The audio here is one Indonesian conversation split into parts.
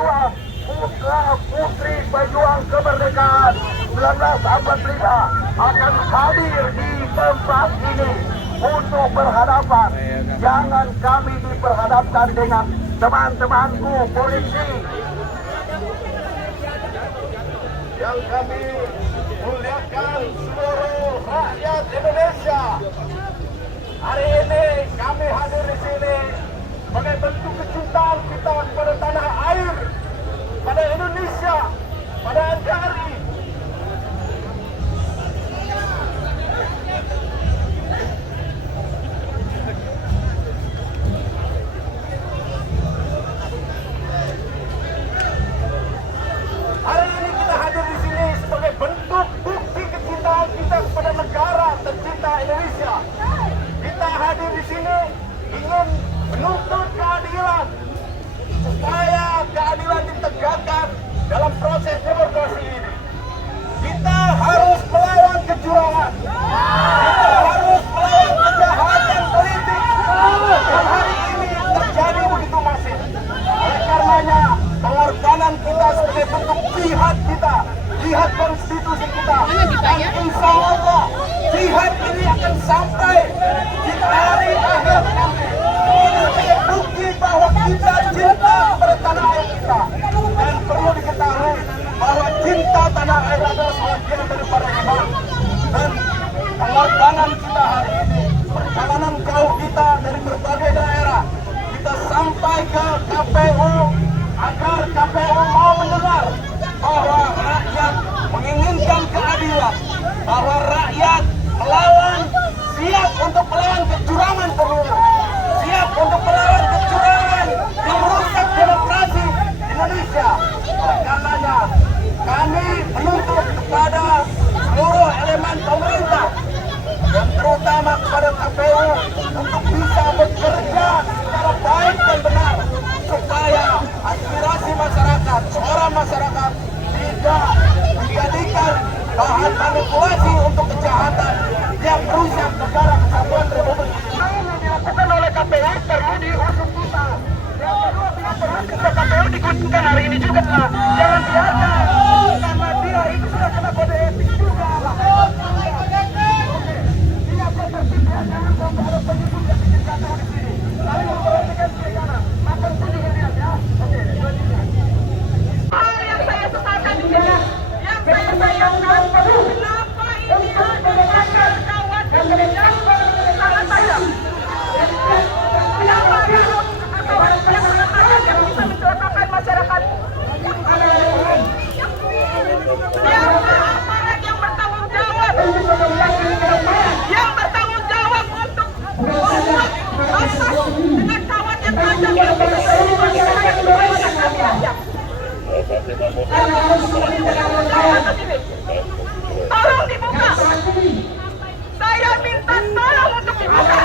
pejuang putri pejuang kemerdekaan 1945 akan hadir di tempat ini untuk berhadapan. Jangan kami diperhadapkan dengan teman-temanku polisi yang kami muliakan seluruh rakyat Indonesia. Hari ini kami hadir di sini sebagai bentuk kecintaan kita kepada tanah air, pada Indonesia, pada NKRI. Hari ini kita hadir di sini sebagai bentuk bukti kecintaan kita kepada negara tercinta Indonesia. Kita hadir di sini ingin menuntut keadilan, supaya keadilan ditegakkan dalam proses demokrasi ini. Kita harus melawan kecurangan, kita harus melawan kejahatan politik yang hari ini terjadi begitu masif. Oleh karenanya, pengorbanan kita sebagai bentuk jihad kita, jihad konstitusi kita, dan insya Allah jihad ini akan sampai di hari akhir nanti. Ini sebagai bukti bahwa kita cinta pada tanah air kita, dan perlu diketahui bahwa cinta tanah air adalah sebagian daripada iman. Dan pengorbanan kita hari ini, perjalanan jauh kita dari berbagai daerah, kita sampai ke KPU agar KPU mau mendengar bahwa rakyat menginginkan keadilan, bahwa rakyat siap untuk melawan kecurangan pemilu, siap untuk melawan kecurangan yang merusak demokrasi Indonesia. Oleh karenanya, kami menuntut kepada seluruh elemen pemerintah dan terutama kepada KPU untuk bisa bekerja secara baik dan benar, supaya aspirasi masyarakat, suara masyarakat tidak menjadikan bahan manipulasi untuk kejahatan yang merusak negara kesatuan Republik Indonesia. Yang dilakukan oleh KPU perlu diusut tuntas. Yang kedua, perlu KPU dikucingkan hari ini juga. Jangan biarkan, karena dia itu sudah kena kode etik juga. Tidak tertib ya, jangan sampai ada penyusup yang bikin kacau di sini. Saling memperhatikan kiri kanan, makan kuning ya. Oke, selanjutnya. Hal yang saya sesalkan di sini, yang saya sayangkan, kenapa ini ada kawan yang sangat tajam? Kenapa ada kawan yang sangat tajam yang bisa mencelakakan masyarakat? Siapa aparat yang bertanggung jawab? Yang bertanggung jawab untuk membuat asas dengan kawan yang tajam yang bisa mencelakakan kami aja. Tolong dibuka. Saya minta tolong untuk dibuka.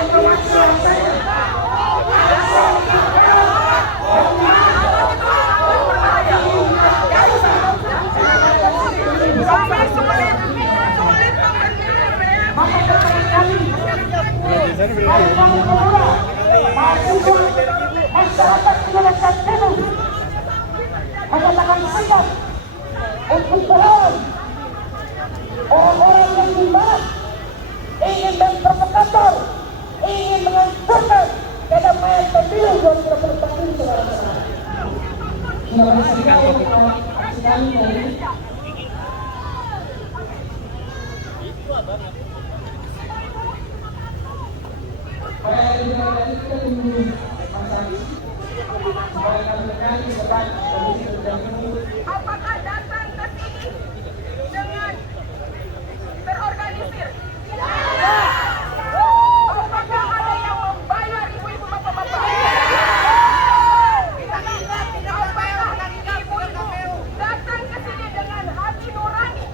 Kami sulit mengatakan sikap untuk melawan orang-orang yang dibalas ingin memprovokator, ingin menghancurkan kedamaian pemilu 2024 ini. Terima kasih sekali. Kita tunggu Mas Agus supaya kami mengenali debat komisi terjadi. Apakah datang ke sini dengan terorganisir? Ya. Apakah ada yang membayar ibu-ibu bapak-bapak? Apakah ibu-ibu datang ke sini dengan hati nurani?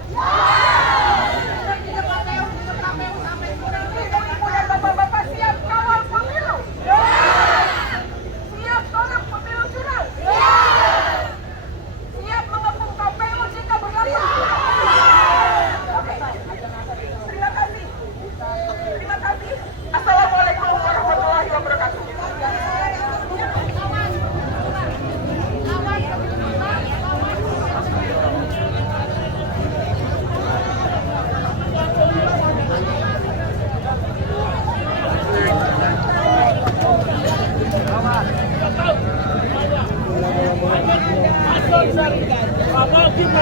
Ibu-ibu dan bapak-bapak siap kawal pemilu?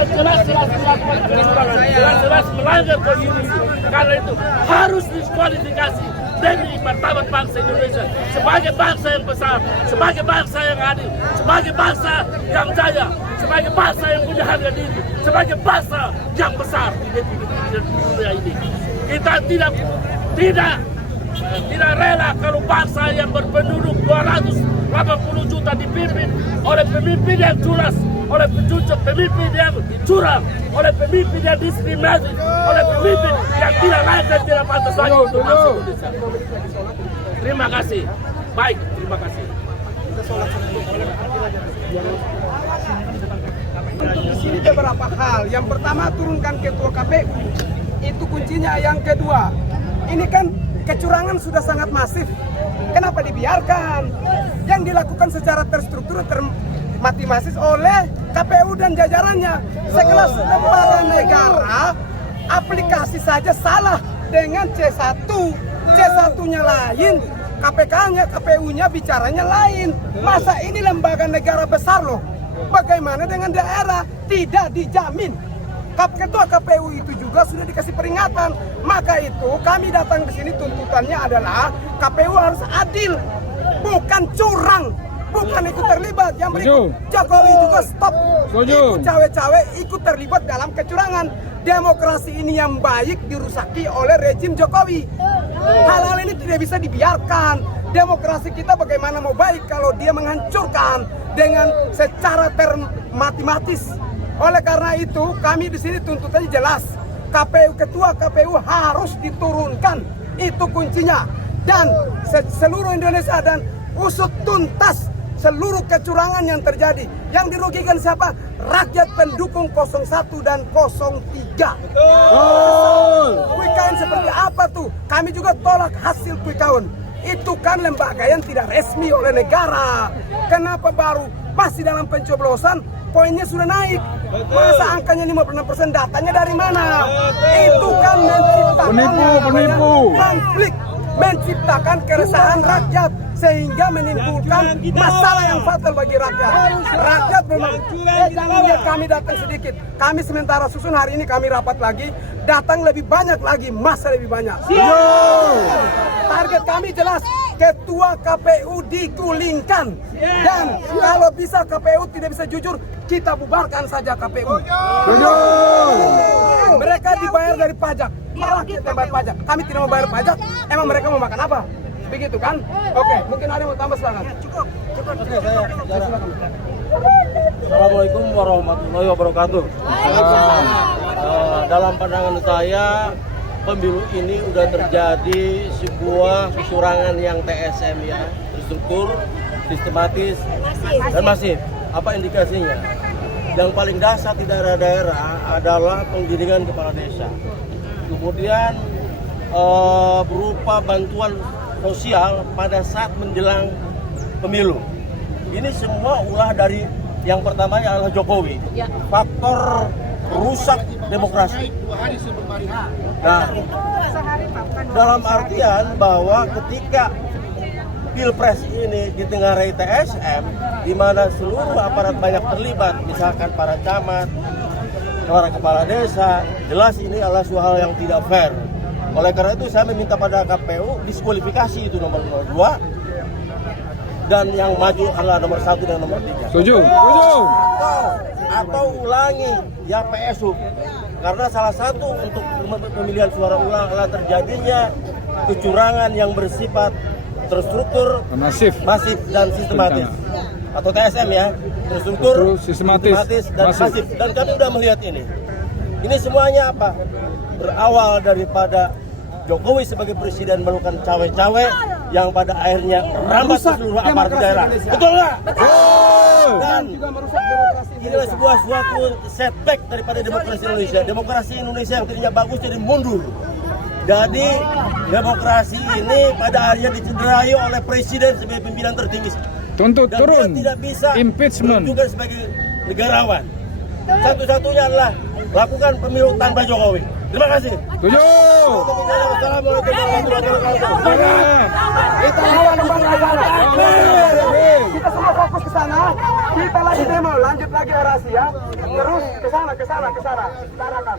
jelas-jelas melakukan kecurangan, jelas-jelas melanggar konstitusi. Karena itu harus diskualifikasi demi martabat bangsa Indonesia sebagai bangsa yang besar, sebagai bangsa yang adil, sebagai bangsa yang jaya, sebagai bangsa yang punya harga diri, sebagai bangsa yang besar di dunia ini. Kita tidak rela kalau bangsa yang berpenduduk 280 juta dipimpin oleh pemimpin yang culas, oleh pemimpin yang curang, oleh pemimpin yang diskriminatif, oleh pemimpin yang tidak layak dan tidak pantas lagi untuk bangsa Indonesia. Terima kasih. Baik, terima kasih. Untuk di sini beberapa hal. Yang pertama, turunkan ketua KPU. Itu kuncinya. Yang kedua, ini kan kecurangan sudah sangat masif. Kenapa dibiarkan? Yang dilakukan secara terstruktur, termatematis oleh KPU dan jajarannya. Sekelas lembaga negara, aplikasi saja salah dengan C1. C1-nya lain, KPK-nya, KPU-nya bicaranya lain. Masa ini lembaga negara besar loh. Bagaimana dengan daerah? Tidak dijamin. Ketua KPU itu juga sudah dikasih peringatan. Maka itu kami datang ke sini tuntutannya adalah KPU harus adil, bukan curang, bukan ikut terlibat. Yang berikut, Jokowi juga stop ikut cawe-cawe, ikut terlibat dalam kecurangan. Demokrasi ini yang baik dirusaki oleh rejim Jokowi. Hal-hal ini tidak bisa dibiarkan. Demokrasi kita bagaimana mau baik kalau dia menghancurkan dengan secara matematis. Oleh karena itu, kami di sini tuntutannya jelas. Ketua KPU harus diturunkan. Itu kuncinya. Dan seluruh Indonesia dan usut tuntas seluruh kecurangan yang terjadi. Yang dirugikan siapa? Rakyat pendukung 01 dan 03. Quick count seperti apa tuh? Kami juga tolak hasil quick count. Itu kan lembaga yang tidak resmi oleh negara. Kenapa baru masih dalam pencoblosan poinnya sudah naik? Masa angkanya 56%, datanya dari mana? Itu kan menciptakan konflik, menciptakan keresahan rakyat sehingga menimbulkan masalah yang fatal bagi rakyat. Rakyat memang jangan lihat kami datang sedikit. Kami sementara susun hari ini kami rapat lagi, datang lebih banyak lagi, masa lebih banyak. Target kami jelas, ketua KPU digulingkan. Dan kalau bisa KPU tidak bisa jujur, kita bubarkan saja KPU. Mereka dibayar dari pajak, malah kita bayar pajak. Kami tidak mau bayar pajak, emang mereka mau makan apa? Begitu kan? Oke, mungkin ada yang mau tambah silakan. Cukup. Assalamualaikum warahmatullahi wabarakatuh. Dalam pandangan saya, pemilu ini sudah terjadi sebuah kecurangan yang TSM ya, terstruktur, sistematis, dan masif. Apa indikasinya? Yang paling dasar di daerah-daerah adalah penggiringan kepala desa. Kemudian berupa bantuan sosial pada saat menjelang pemilu. Ini semua ulah dari yang pertamanya adalah Jokowi. Faktor rusak demokrasi. Nah, dalam artian bahwa ketika Pilpres ini ditengarai TSM, di mana seluruh aparat banyak terlibat, misalkan para camat, para kepala desa, jelas ini adalah suatu hal yang tidak fair. Oleh karena itu saya meminta pada KPU diskualifikasi itu nomor 02 dan yang maju adalah nomor 1 dan nomor 3. Setuju. Atau ulangi ya PSU. Karena salah satu untuk pemilihan suara ulang adalah terjadinya kecurangan yang bersifat terstruktur, masif dan sistematis. Atau TSM ya, terstruktur, sistematis dan masif. Dan kami sudah melihat ini. Ini semuanya apa? Berawal daripada Jokowi sebagai presiden melakukan cawe-cawe yang pada akhirnya merambat seluruh aparat daerah. Betul nggak? Betul. Dan inilah sebuah suatu setback daripada demokrasi Indonesia. Demokrasi Indonesia yang tadinya bagus jadi mundur. Jadi demokrasi ini pada akhirnya dicederai oleh presiden sebagai pimpinan tertinggi. Tuntut turun. Dia tidak bisa Impeachment. juga sebagai negarawan. Satu-satunya adalah lakukan pemilu tanpa Jokowi. Terima kasih. Setuju. Assalamualaikum warahmatullahi wabarakatuh. Kita semua fokus ke sana. Kita lagi demo, lanjut lagi orasi ya. Terus ke sana. Utarakan.